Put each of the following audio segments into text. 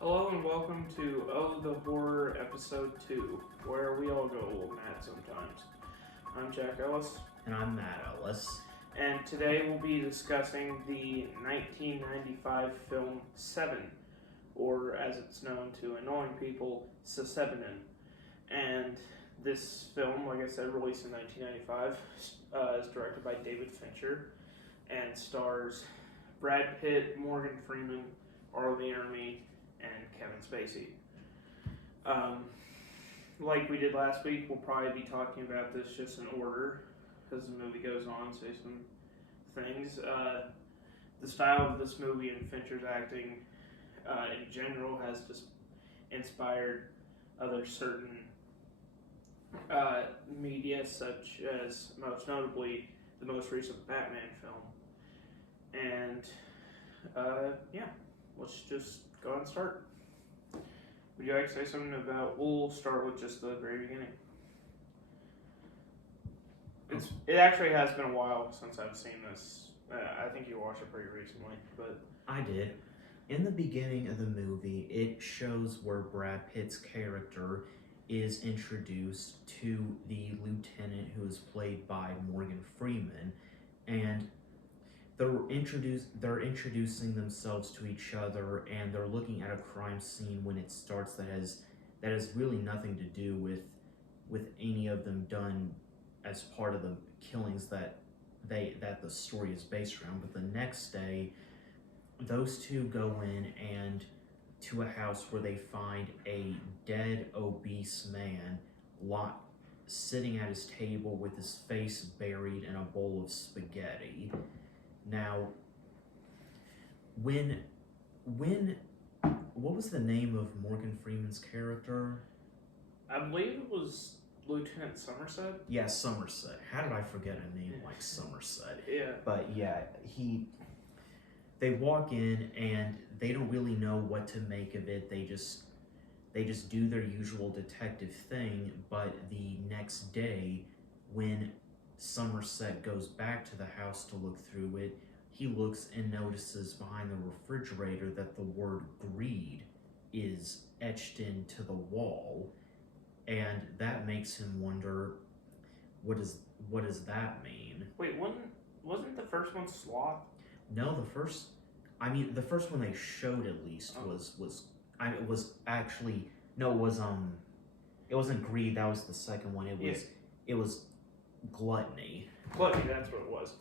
Hello and welcome to Oh the Horror Episode 2, where we all go a little mad sometimes. I'm Jack Ellis, And I'm Matt Ellis. and today we'll be discussing the 1995 film Seven, or as it's known to annoying people, Sesevenin. And this film, like I said, released in 1995, is directed by David Fincher and stars Brad Pitt, Morgan Freeman, Arlie Ermey, and Kevin Spacey. Um, like we did last week, we'll probably be talking about this just in order as the movie goes on, say some things. The style of this movie and Fincher's acting in general has just inspired other certain media, such as most notably the most recent Batman film. And yeah, let's just go ahead and start. Would you like to say something about? We'll start with just the very beginning. It actually has been a while since I've seen this. I think you watched it pretty recently, but I did. In the beginning of the movie, it shows where Brad Pitt's character is introduced to the lieutenant who is played by Morgan Freeman, and they're introducing themselves to each other, and they're looking at a crime scene when it starts that has really nothing to do with any of them done as part of the killings that the story is based around. But the next day, those two go in and to a house where they find a dead, obese man sitting at his table with his face buried in a bowl of spaghetti. Now, what was the name of Morgan Freeman's character? I believe it was Lieutenant Somerset. Yeah, Somerset. How did I forget a name like Somerset? Yeah. But yeah, they walk in and they don't really know what to make of it. They just do their usual detective thing. But the next day, when Somerset goes back to the house to look through it, he looks and notices behind the refrigerator that the word greed is etched into the wall, and that makes him wonder, what does that mean? Wait, wasn't the first one sloth? No, the first one they showed at least it wasn't greed. That was the second one. It was gluttony. Gluttony, that's what it was.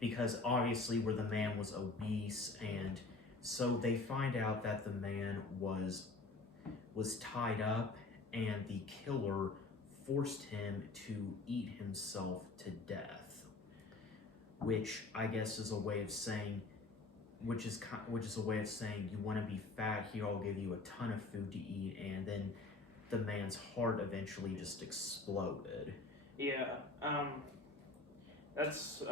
Because obviously where the man was obese, and so they find out that the man was tied up and the killer forced him to eat himself to death, which I guess is a way of saying you want to be fat, here I'll give you a ton of food to eat. And then the man's heart eventually just exploded. Yeah, that's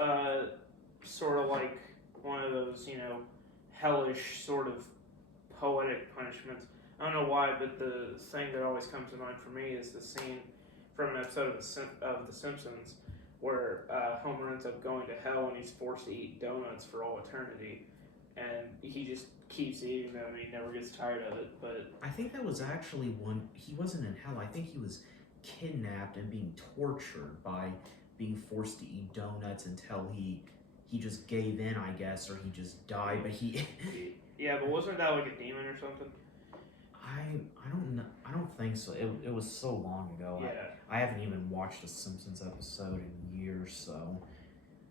sort of like one of those, hellish sort of poetic punishments. I don't know why, but the thing that always comes to mind for me is the scene from an episode of The Simpsons where Homer ends up going to hell and he's forced to eat donuts for all eternity, and he just keeps eating them and he never gets tired of it. But I think that was actually one. He wasn't in hell. I think he was kidnapped and being tortured by being forced to eat donuts until he just gave in, I guess, or he just died. But yeah, but wasn't that like a demon or something? I don't know. I don't think so. It was so long ago. Yeah. I haven't even watched a Simpsons episode in years, so.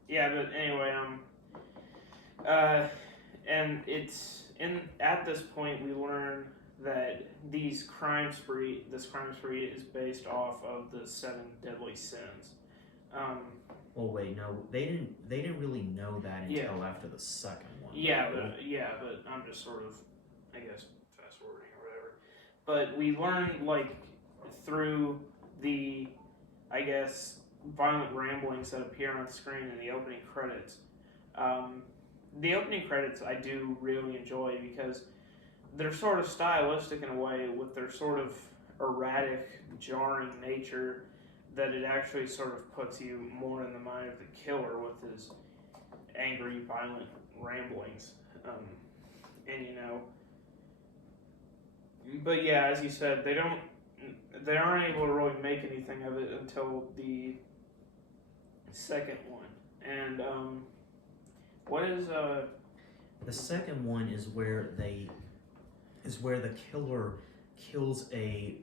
Yeah, but anyway, and at this point we learn that this crime spree is based off of the 7 deadly sins. Well, wait, no, they didn't really know that until after the second one. Yeah, but I'm just sort of, I guess, fast forwarding or whatever. But we learn, like, through the, I guess, violent ramblings that appear on screen in the opening credits. The opening credits I do really enjoy because they're sort of stylistic in a way, with their sort of erratic, jarring nature, that it actually sort of puts you more in the mind of the killer with his angry, violent ramblings. And But yeah, as you said, they aren't able to really make anything of it until the second one. And what is The second one is where the killer kills a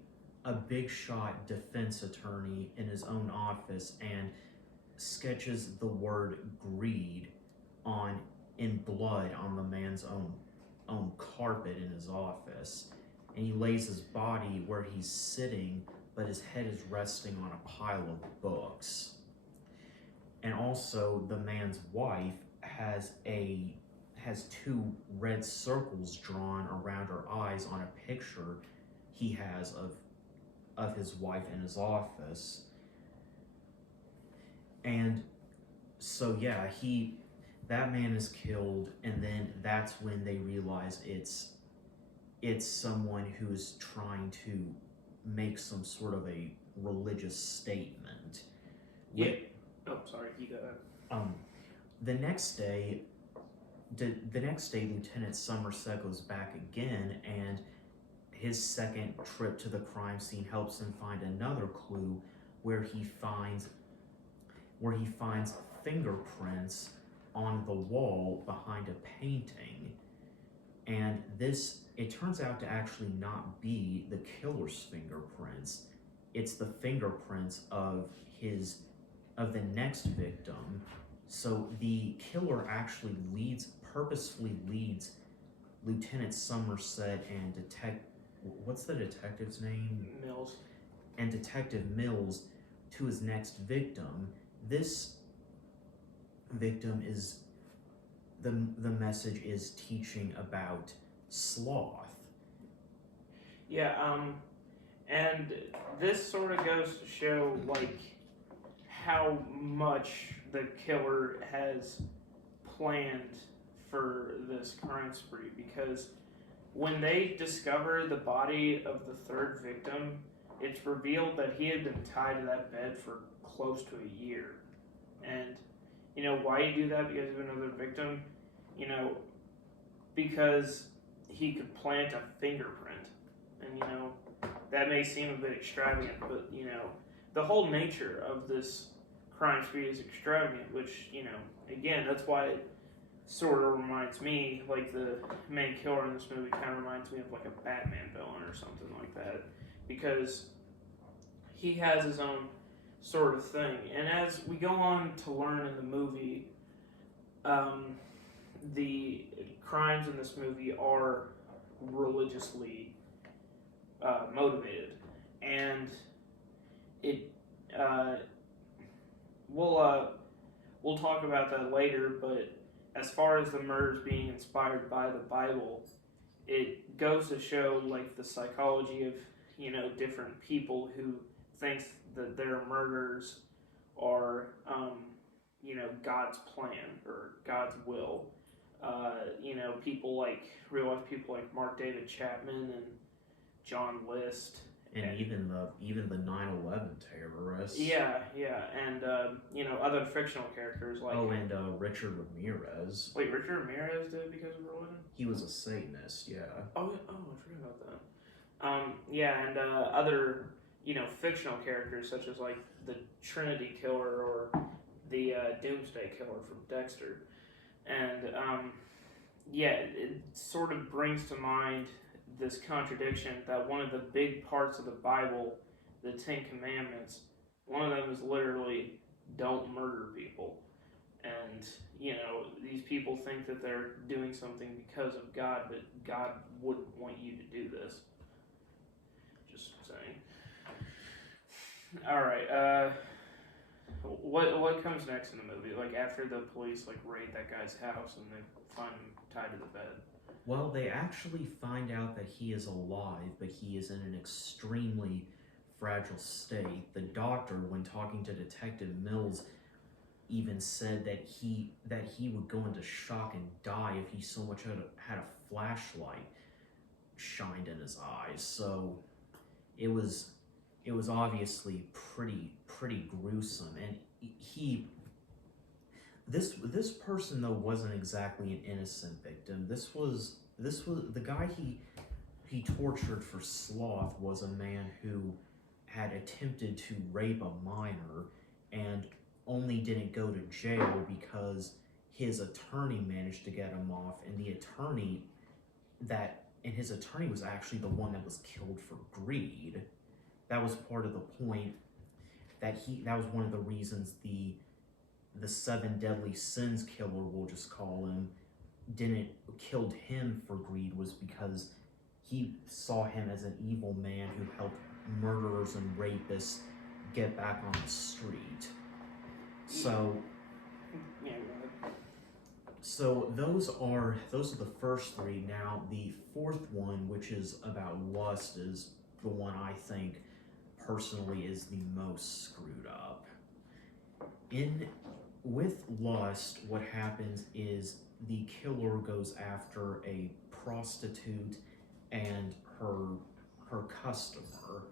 big shot defense attorney in his own office and sketches the word greed in blood on the man's own carpet in his office, and he lays his body where he's sitting, but his head is resting on a pile of books. And also, the man's wife has two red circles drawn around her eyes on a picture he has of his wife in his office. And so yeah, that man is killed, and then that's when they realize it's someone who's trying to make some sort of a religious statement. yeah? Oh, sorry, you go ahead. The next day, Lieutenant Somerset goes back again, and his second trip to the crime scene helps him find another clue where he finds fingerprints on the wall behind a painting. And it turns out to actually not be the killer's fingerprints. It's the fingerprints of the next victim. So the killer actually purposefully leads Lieutenant Somerset and what's the detective's name? Mills. And Detective Mills to his next victim. This victim is the message is teaching about sloth. Yeah, and this sort of goes to show like how much the killer has planned for this crime spree, because when they discover the body of the third victim, it's revealed that he had been tied to that bed for close to a year. And you know why you do that? Because of another victim? You know, because he could plant a fingerprint. And you know, that may seem a bit extravagant, but you know, the whole nature of this crime spree is extravagant, which, you know, again, that's why it sort of reminds me, like the main killer in this movie kind of reminds me of like a Batman villain or something like that, because he has his own sort of thing. And as we go on to learn in the movie, the crimes in this movie are religiously motivated, and it we'll talk about that later. But as far as the murders being inspired by the Bible, it goes to show like the psychology of, you know, different people who thinks that their murders are you know, God's plan or God's will. You know, people like real life people like Mark David Chapman and John List, and even the 9/11 terrorists. Yeah, and you know, other fictional characters like and Richard Ramirez. Wait, Richard Ramirez did it because of religion? He was a Satanist, yeah. Oh, I forgot about that. Yeah, and other, you know, fictional characters such as like the Trinity Killer or the Doomsday Killer from Dexter, and yeah, it sort of brings to mind this contradiction that one of the big parts of the Bible, the Ten Commandments, one of them is literally don't murder people. And, you know, these people think that they're doing something because of God, but God wouldn't want you to do this. Just saying. Alright, what comes next in the movie? Like, after the police, like, raid that guy's house and they find him tied to the bed. Well, they actually find out that he is alive, but he is in an extremely fragile state. The doctor, when talking to Detective Mills, even said that he would go into shock and die if he so much had a flashlight shined in his eyes. So it was obviously pretty gruesome. And this person though wasn't exactly an innocent victim. This was the guy he tortured for sloth was a man who had attempted to rape a minor and only didn't go to jail because his attorney managed to get him off, and his attorney was actually the one that was killed for greed. That was part of the point that was one of the reasons the seven deadly sins killer, we'll just call him, killed him for greed, was because he saw him as an evil man who helped murderers and rapists get back on the street. So Yeah. So those are the first three. Now the fourth one, which is about lust, is the one I think personally is the most screwed up. With lust, what happens is the killer goes after a prostitute and her customer.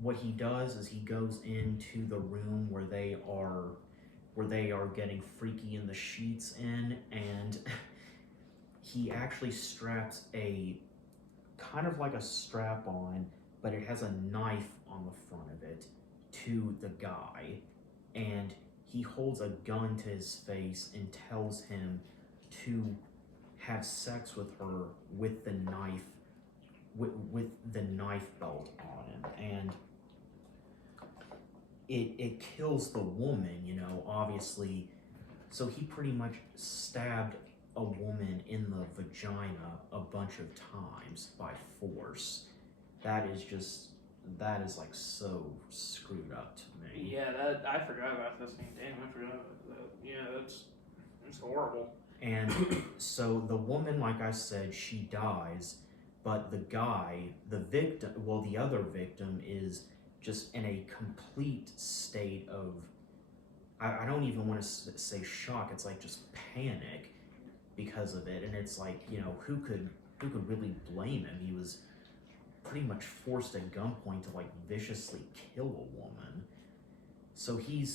What he does is he goes into the room where they are getting freaky in the sheets and he actually straps a kind of like a strap on, but it has a knife on the front of it to the guy, and he holds a gun to his face and tells him to have sex with her with the knife with the knife belt on him, and it kills the woman, obviously. So he pretty much stabbed a woman in the vagina a bunch of times by force. That is like so screwed up to me. Yeah, I forgot about this thing. Damn, I forgot about that. Yeah, it's horrible. And so the woman, like I said, she dies, but the guy, the other victim is just in a complete state of, I don't even want to say shock, it's like just panic because of it. And it's like, who could really blame him? He was pretty much forced at gunpoint to like viciously kill a woman. So he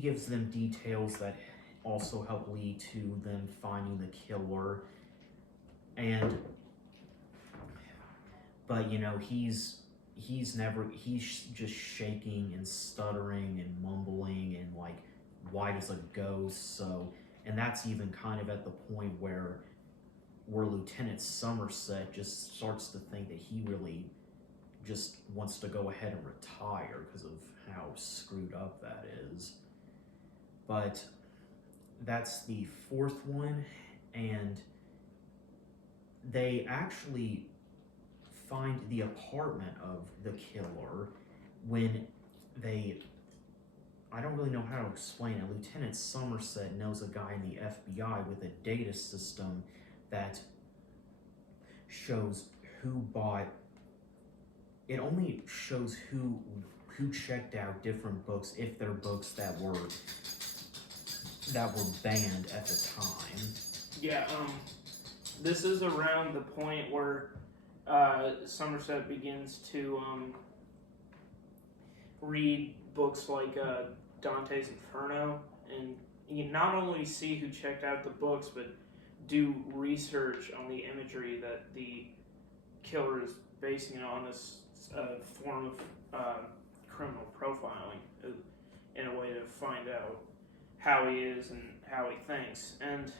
gives them details that also help lead to them finding the killer. But he's just shaking and stuttering and mumbling and like white as a ghost. And that's even kind of at the point where Lieutenant Somerset just starts to think that he really just wants to go ahead and retire because of how screwed up that is. But that's the fourth one, and they actually find the apartment of the killer when I don't really know how to explain it. Lieutenant Somerset knows a guy in the FBI with a data system that shows it only shows who checked out different books if they're books that were banned at the time. Yeah, this is around the point where Somerset begins to read books like Dante's Inferno, and you not only see who checked out the books, but do research on the imagery that the killer is basing it on, this form of criminal profiling in a way to find out how he is and how he thinks. And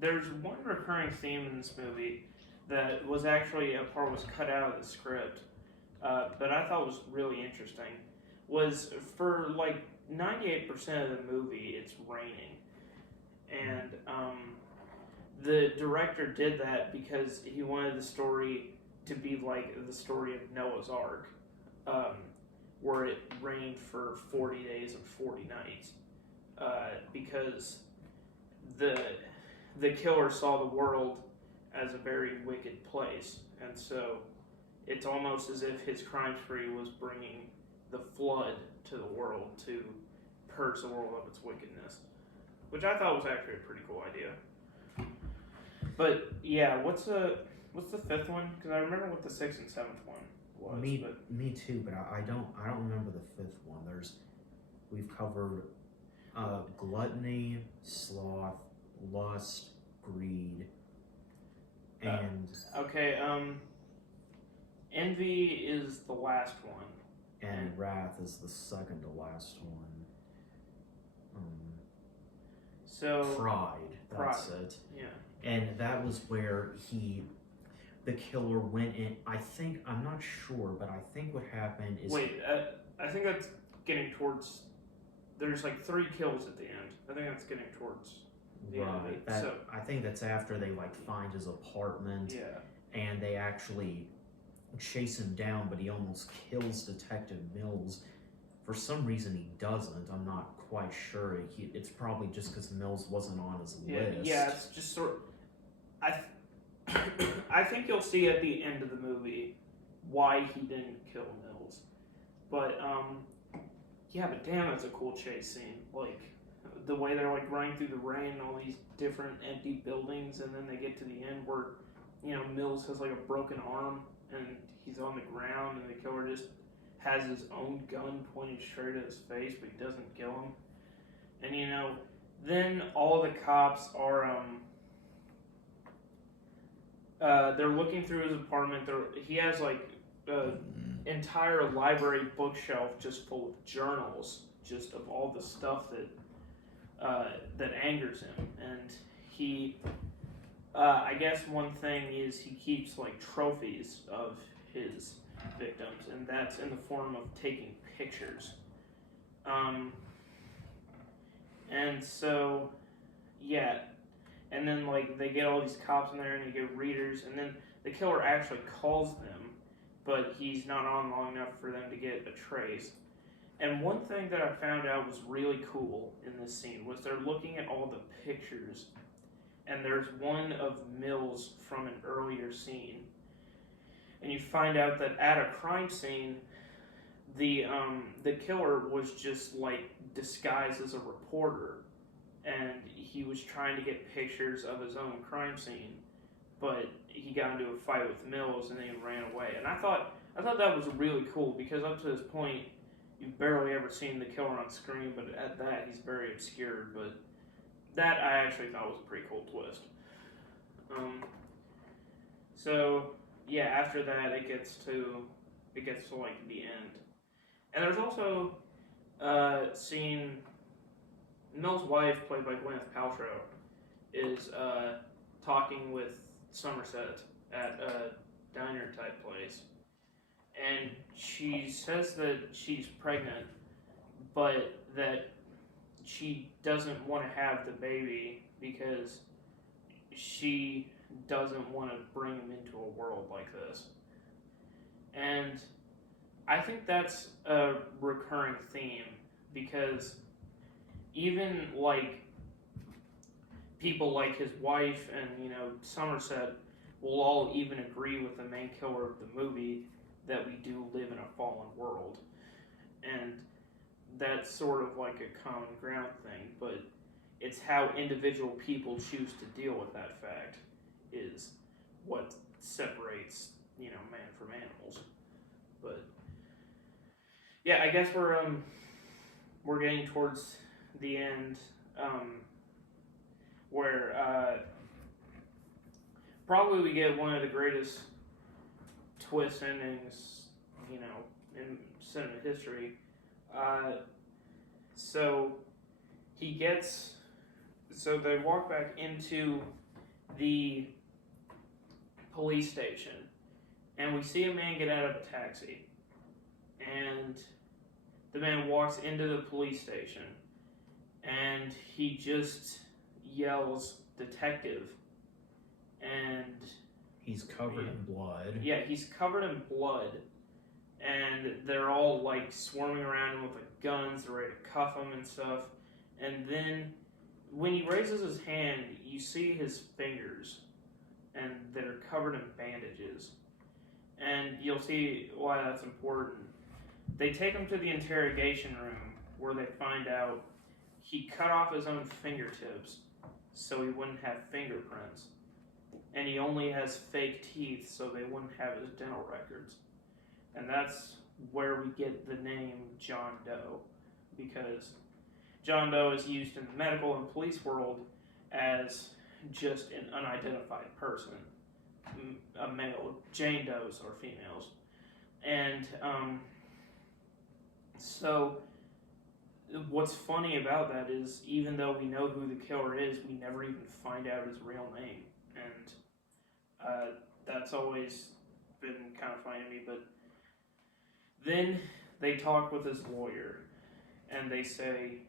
there's one recurring theme in this movie that was actually a part was cut out of the script, but I thought was really interesting. Was for like 98% of the movie, it's raining, and the director did that because he wanted the story to be like the story of Noah's Ark, where it rained for 40 days and 40 nights, because the killer saw the world as a very wicked place, and so it's almost as if his crime spree was bringing the flood to the world to purge the world of its wickedness, which I thought was actually a pretty cool idea. But yeah, what's the fifth one? Because I remember what the sixth and seventh one was. Me too, but I don't remember the fifth one. We've covered gluttony, sloth, lust, greed, And okay, Envy is the last one. and Wrath is the second to last one. So Pride, that's it. Yeah. And that was where the killer went in. I'm not sure, but I think what happened is. Wait, I think that's getting towards. There's like 3 kills at the end. I think that's getting towards the end of it. I think that's after they like find his apartment. Yeah. And they actually chase him down, but he almost kills Detective Mills. For some reason, he doesn't. I'm not quite sure. It's probably just because Mills wasn't on his list. Yeah, it's just sort of. I think you'll see at the end of the movie why he didn't kill Mills. But, yeah, but damn, it's a cool chase scene. Like, the way they're, like, running through the rain, all these different empty buildings, and then they get to the end where, you know, Mills has, like, a broken arm, and he's on the ground, and the killer just has his own gun pointed straight at his face, but he doesn't kill him. And, you know, then all the cops are, they're looking through his apartment. He has, like, entire library bookshelf just full of journals, just of all the stuff that angers him. And he, I guess one thing is he keeps, like, trophies of his victims, and that's in the form of taking pictures. And so, yeah, and then, like, they get all these cops in there, and you get readers, and then the killer actually calls them, but he's not on long enough for them to get a trace. And one thing that I found out was really cool in this scene was they're looking at all the pictures, and there's one of Mills from an earlier scene. And you find out that at a crime scene, the killer was just, like, disguised as a reporter, and he was trying to get pictures of his own crime scene, but he got into a fight with Mills and then he ran away. And I thought that was really cool, because up to this point you've barely ever seen the killer on screen, but at that he's very obscured. But that I actually thought was a pretty cool twist. So yeah, after that it gets to like the end. And there's also scene Mills' wife, played by Gwyneth Paltrow, is talking with Somerset at a diner type place, and she says that she's pregnant, but that she doesn't want to have the baby because she doesn't want to bring him into a world like this. And I think that's a recurring theme, because even, like, people like his wife and, you know, Somerset will all even agree with the main killer of the movie that we do live in a fallen world. And that's sort of like a common ground thing, but it's how individual people choose to deal with that fact is what separates, you know, man from animals. But yeah, I guess we're getting towards the end, where probably we get one of the greatest twist endings, you know, in cinema history. So they walk back into the police station, and we see a man get out of a taxi, and the man walks into the police station, and he just yells, "Detective," and he's covered in blood. Yeah, he's covered in blood, and they're all, like, swarming around him with, like, guns, they're ready to cuff him and stuff. And then when he raises his hand, you see his fingers, and they're covered in bandages. And you'll see why that's important. They take him to the interrogation room, where they find out he cut off his own fingertips so he wouldn't have fingerprints. And he only has fake teeth so they wouldn't have his dental records. And that's where we get the name John Doe, because John Doe is used in the medical and police world as just an unidentified person. a male. Jane Does are females. And so what's funny about that is, even though we know who the killer is, we never even find out his real name. And that's always been kind of funny to me. But then they talk with his lawyer, and they say,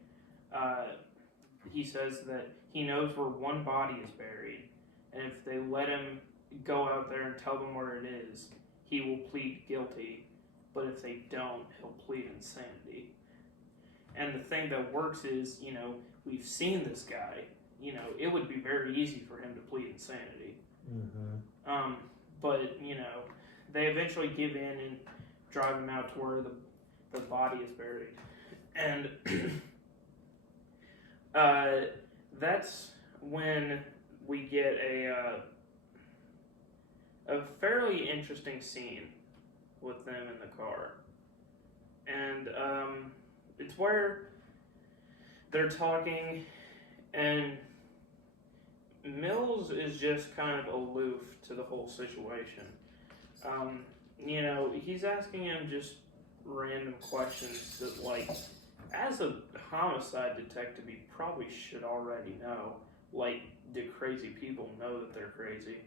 he says that he knows where one body is buried, and if they let him go out there and tell them where it is, he will plead guilty, but if they don't, he'll plead insanity. And the thing that works is, we've seen this guy, it would be very easy for him to plead insanity. Mm-hmm. But, they eventually give in and drive him out to where the body is buried. And that's when we get a fairly interesting scene with them in the car. And it's where they're talking, and Mills is just kind of aloof to the whole situation. He's asking him just random questions that, like, as a homicide detective, you probably should already know. Like, do crazy people know that they're crazy?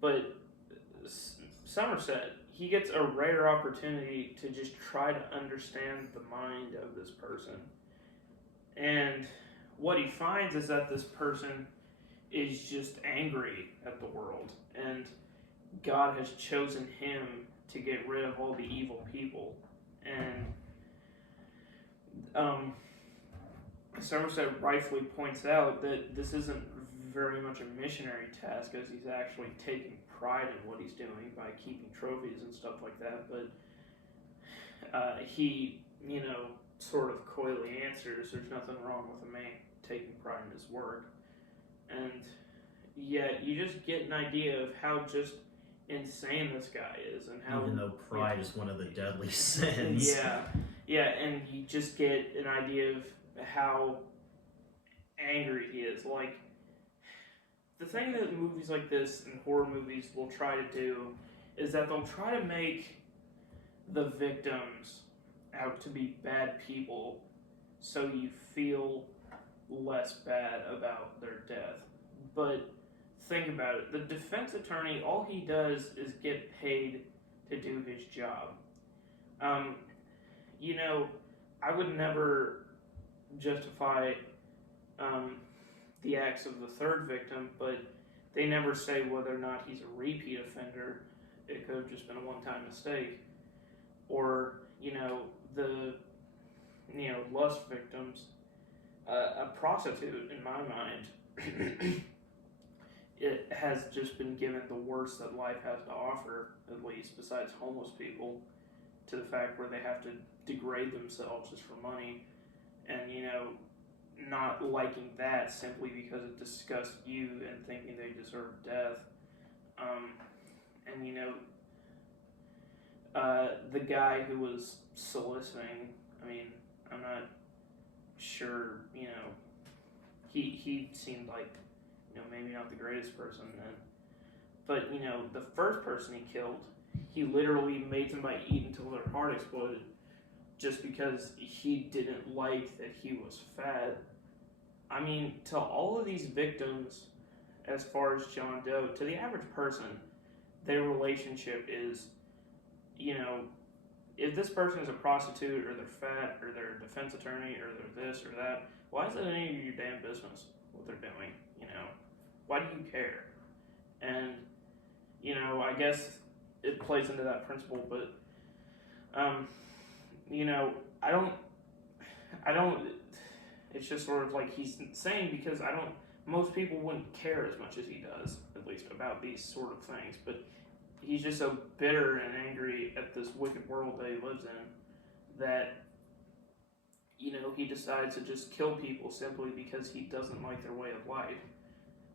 But Somerset, he gets a rare opportunity to just try to understand the mind of this person. And what he finds is that this person is just angry at the world, and God has chosen him to get rid of all the evil people. And Somerset rightfully points out that this isn't very much a missionary task, as he's actually taking pride in what he's doing by keeping trophies and stuff like that. But he, sort of coyly answers, there's nothing wrong with a man taking pride in his work. And yet you just get an idea of how just insane this guy is, and how, even though pride is one of the deadly sins. Yeah, and you just get an idea of how angry he is. Like, the thing that movies like this and horror movies will try to do is that they'll try to make the victims out to be bad people, so you feel less bad about their death. But think about it. The defense attorney, all he does is get paid to do his job. I would never justify the acts of the third victim, but they never say whether or not he's a repeat offender. It could have just been a one-time mistake. Or, the lust victims, a prostitute, in my mind, it has just been given the worst that life has to offer, at least, besides homeless people, to the fact where they have to degrade themselves just for money, and, not liking that simply because it disgusts you and thinking they deserve death. The guy who was soliciting, I'm not sure, he seemed like, maybe not the greatest person then. But, the first person he killed, he literally made somebody eat until their heart exploded just because he didn't like that he was fat. To all of these victims, as far as John Doe, to the average person, their relationship is, if this person is a prostitute, or they're fat, or they're a defense attorney, or they're this or that, why is it any of your damn business what they're doing? Why do you care? And, I guess it plays into that principle, but, I don't, it's just sort of like he's insane because most people wouldn't care as much as he does, at least, about these sort of things, but he's just so bitter and angry at this wicked world that he lives in that, he decides to just kill people simply because he doesn't like their way of life.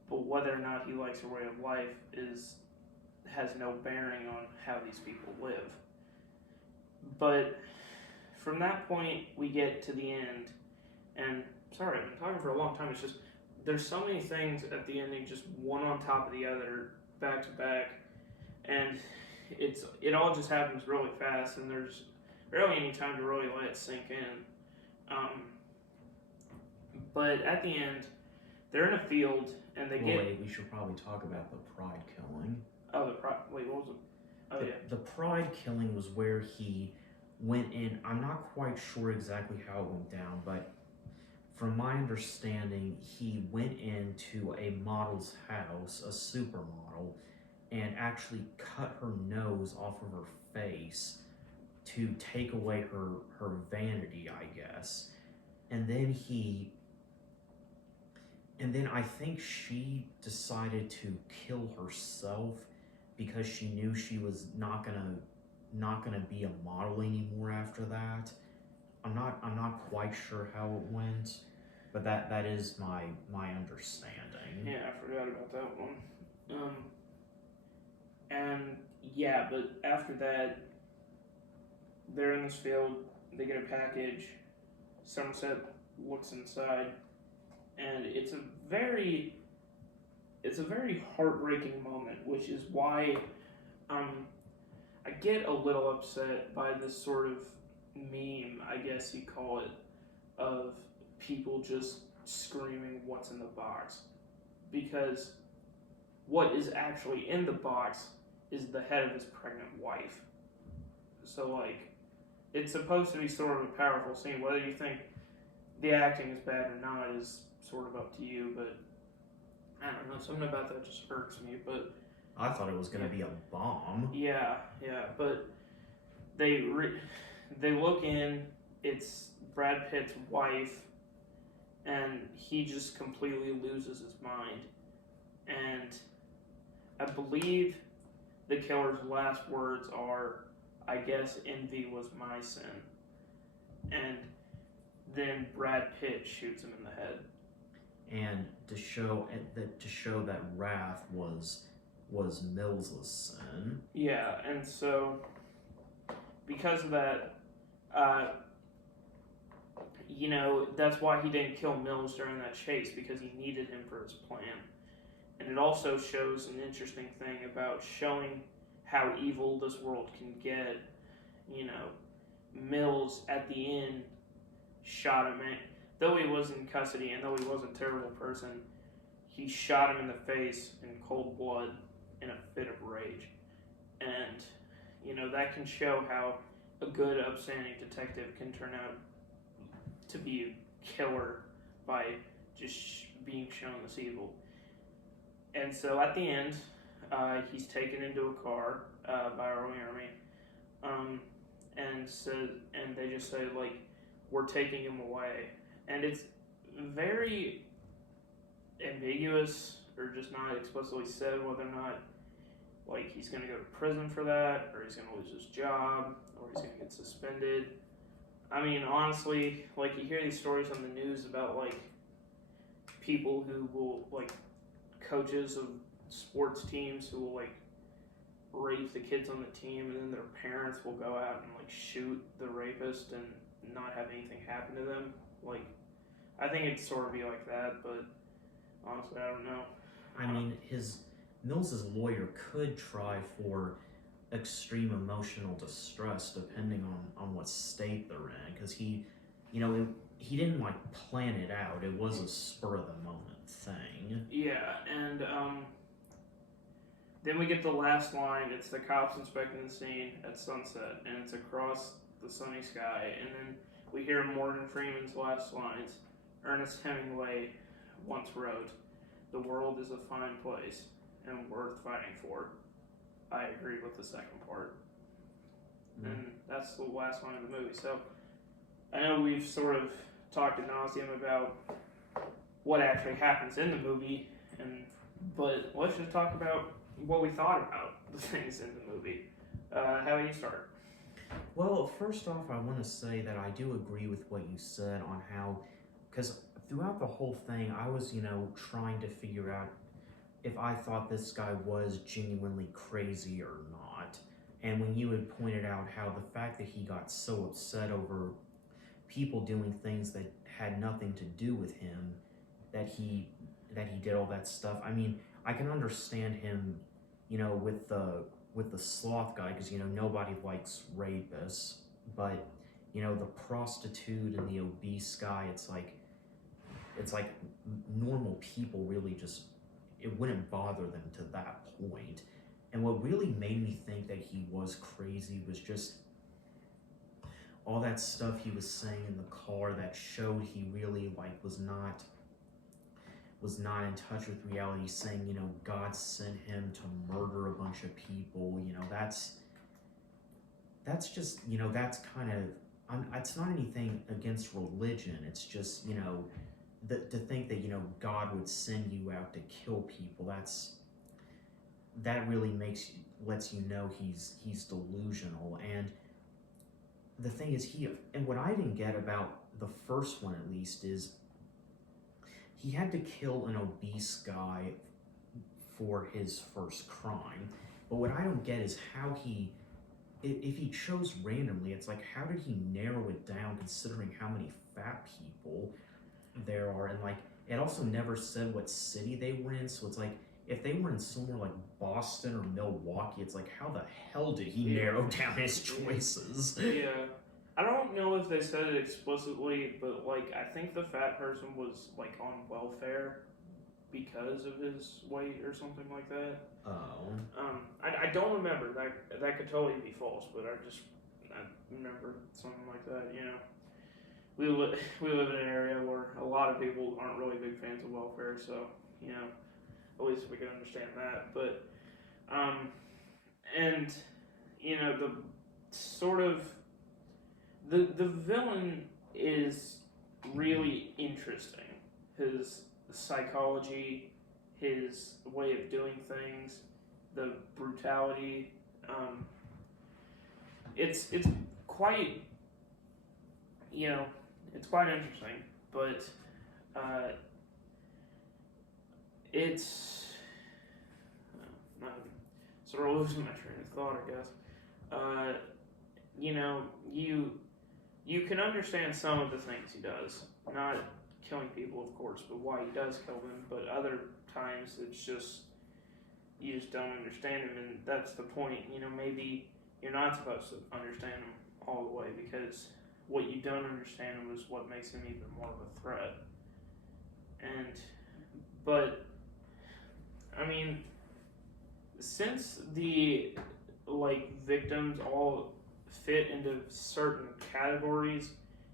But whether or not he likes their way of life has no bearing on how these people live. But from that point, we get to the end, and sorry, I've been talking for a long time. It's just there's so many things at the ending, just one on top of the other, back to back, and it all just happens really fast, and there's barely any time to really let it sink in. But at the end, they're in a field, and Wait, we should probably talk about the pride killing. Oh, wait, what was it? Oh, yeah. The pride killing was where he went in. I'm not quite sure exactly how it went down, but from my understanding, he went into a model's house, a supermodel, and actually cut her nose off of her face to take away her vanity, I guess. And then I think she decided to kill herself because she knew she was not gonna be a model anymore after that. I'm not quite sure how it went, but that is my understanding. Yeah, I forgot about that one. And yeah, but after that, they're in this field. They get a package. Somerset looks inside, and it's a very heartbreaking moment, which is why I get a little upset by this sort of meme, I guess you call it, of people just screaming what's in the box, because what is actually in the box is the head of his pregnant wife. So like, it's supposed to be sort of a powerful scene. Whether you think the acting is bad or not is sort of up to you, but I don't know, something about that just irks me. But I thought it was going to be a bomb. Yeah, but they look in, it's Brad Pitt's wife, and he just completely loses his mind. And I believe the killer's last words are, "I guess envy was my sin." And then Brad Pitt shoots him in the head. And to show that wrath was Mills's sin. Yeah, and so because of that, that's why he didn't kill Mills during that chase, because he needed him for his plan. And it also shows an interesting thing about showing how evil this world can get. Mills at the end shot him in, though he was in custody and though he was a terrible person, he shot him in the face in cold blood in a fit of rage. And, that can show how a good, upstanding detective can turn out to be a killer by just being shown this evil. And so at the end, he's taken into a car by our army, and they just say, like, we're taking him away. And it's very ambiguous, or just not explicitly said whether or not, like, he's going to go to prison for that, or he's going to lose his job, or he's going to get suspended. I mean, honestly, like, you hear these stories on the news about, like, people who will, like, coaches of sports teams who will, like, rape the kids on the team, and then their parents will go out and, like, shoot the rapist and not have anything happen to them. Like, I think it'd sort of be like that, but honestly, I don't know. I mean, Mills's lawyer could try for extreme emotional distress depending on what state they're in, because he didn't like plan it out. It was a spur of the moment thing. Yeah, and then we get the last line. It's the cops inspecting the scene at sunset, and it's across the sunny sky. And then we hear Morgan Freeman's last lines. Ernest Hemingway once wrote, "The world is a fine place and worth fighting for." I agree with the second part. And that's the last line of the movie. So I know we've sort of talked ad nauseum about what actually happens in the movie, but let's just talk about what we thought about the things in the movie. How do you start? Well, first off, I want to say that I do agree with what you said on how, because throughout the whole thing, I was, trying to figure out if I thought this guy was genuinely crazy or not. And when you had pointed out how the fact that he got so upset over people doing things that had nothing to do with him, that he he did all that stuff. I mean, I can understand him, with the sloth guy, because nobody likes rapists, but the prostitute and the obese guy, it's like normal people really just, it wouldn't bother them to that point. And what really made me think that he was crazy was just all that stuff he was saying in the car that showed he really was not in touch with reality, saying, God sent him to murder a bunch of people. That's just, that's kind of, it's not anything against religion. It's just, to think that, God would send you out to kill people. That really lets you know he's delusional. And the thing is, and what I didn't get about the first one, at least, is he had to kill an obese guy for his first crime. But what I don't get is how if he chose randomly, it's like, how did he narrow it down considering how many fat people there are? And it also never said what city they were in, so it's like, if they were in somewhere like Boston or Milwaukee, it's like, how the hell did he narrow down his choices? Yeah. I don't know if they said it explicitly, but I think the fat person was on welfare because of his weight or something like that. Oh. I don't remember. That could totally be false, but I remember something like that. We live in an area where a lot of people aren't really big fans of welfare, so at least we can understand that. But and the sort of the villain is really interesting. His psychology, his way of doing things, the brutality. It's quite it's quite interesting, but it's I'm sort of losing my train of thought, I guess. You can understand some of the things he does, not killing people, of course, but why he does kill them. But other times, it's just you just don't understand him, and that's the point. Maybe you're not supposed to understand him all the way, because what you don't understand him is what makes him even more of a threat. But I mean, since the victims all fit into certain categories,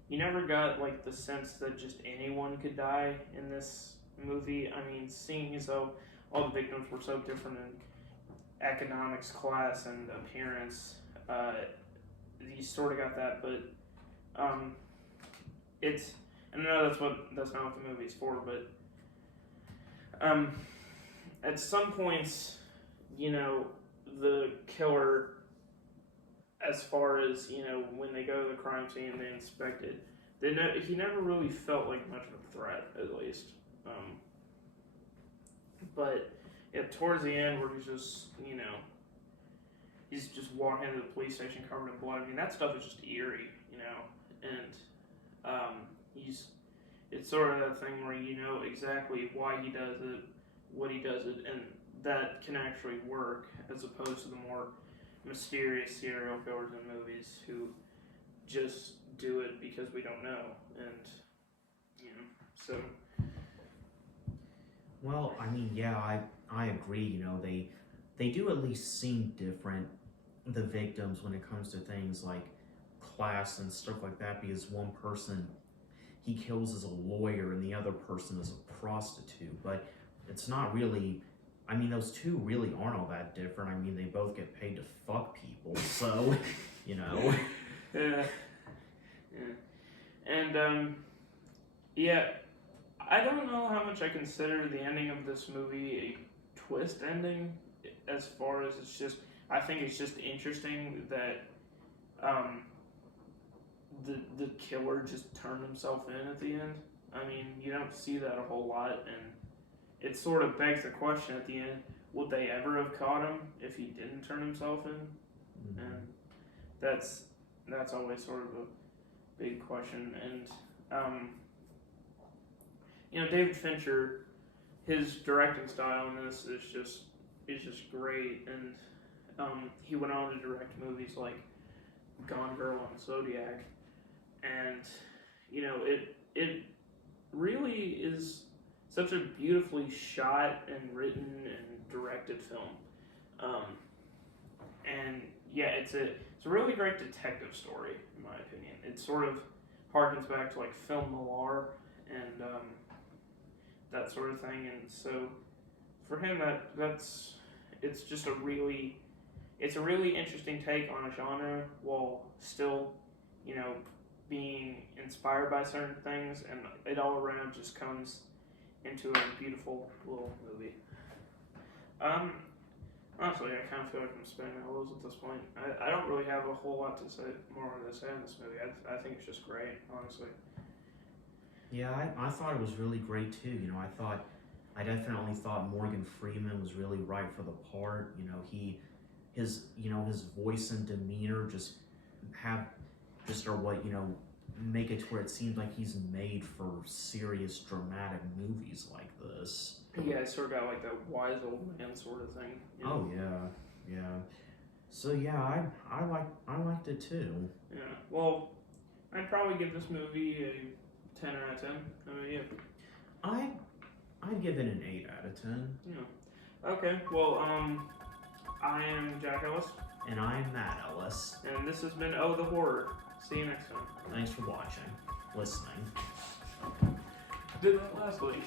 you never got the sense that just anyone could die in this movie. I mean, seeing as though all the victims were so different in economics, class, and appearance, you sort of got that. But it's, and I know that's not what the movie's for, but at some points, the killer, as far as when they go to the crime scene and they inspect it, he never really felt like much of a threat, at least. But towards the end, where he's just walking into the police station covered in blood. I mean, that stuff is just eerie, and it's sort of that thing where you know exactly why he does it, what he does it, and that can actually work, as opposed to the more mysterious serial killers in movies who just do it because we don't know, and so. Well, I mean, yeah, I agree. They do at least seem different, the victims, when it comes to things like class and stuff like that, because one person he kills as a lawyer and the other person is a prostitute, but it's not really. I mean, those two really aren't all that different. I mean, they both get paid to fuck people, so, Yeah. And, yeah, I don't know how much I consider the ending of this movie a twist ending, as far as I think it's just interesting that, the killer just turned himself in at the end. I mean, you don't see that a whole lot, and it sort of begs the question at the end, would they ever have caught him if he didn't turn himself in? Mm-hmm. And that's always sort of a big question. And David Fincher, his directing style in this is just great, and he went on to direct movies like Gone Girl and Zodiac, and it really is such a beautifully shot and written and directed film, and yeah, it's a really great detective story in my opinion. It sort of harkens back to like film noir and that sort of thing, and so for him it's just a really interesting take on a genre while still, being inspired by certain things, and it all around just comes into a beautiful little movie. Honestly, I kind of feel like I'm spinning my wheels at this point. I don't really have a whole lot to say more to say in this movie. I think it's just great, honestly. Yeah, I thought it was really great too. I definitely thought Morgan Freeman was really right for the part. His voice and demeanor make it to where it seems like he's made for serious dramatic movies like this. Yeah, it's sort of got like that wise old man sort of thing. Oh yeah. So yeah, I liked it too. Yeah. Well, I'd probably give this movie a 10 out of 10. I mean, yeah. I'd give it an 8 out of 10. Yeah. Okay. Well, I am Jack Ellis. And I'm Matt Ellis. And this has been Oh the Horror. See you next time. Thanks for watching, listening. Did that last week.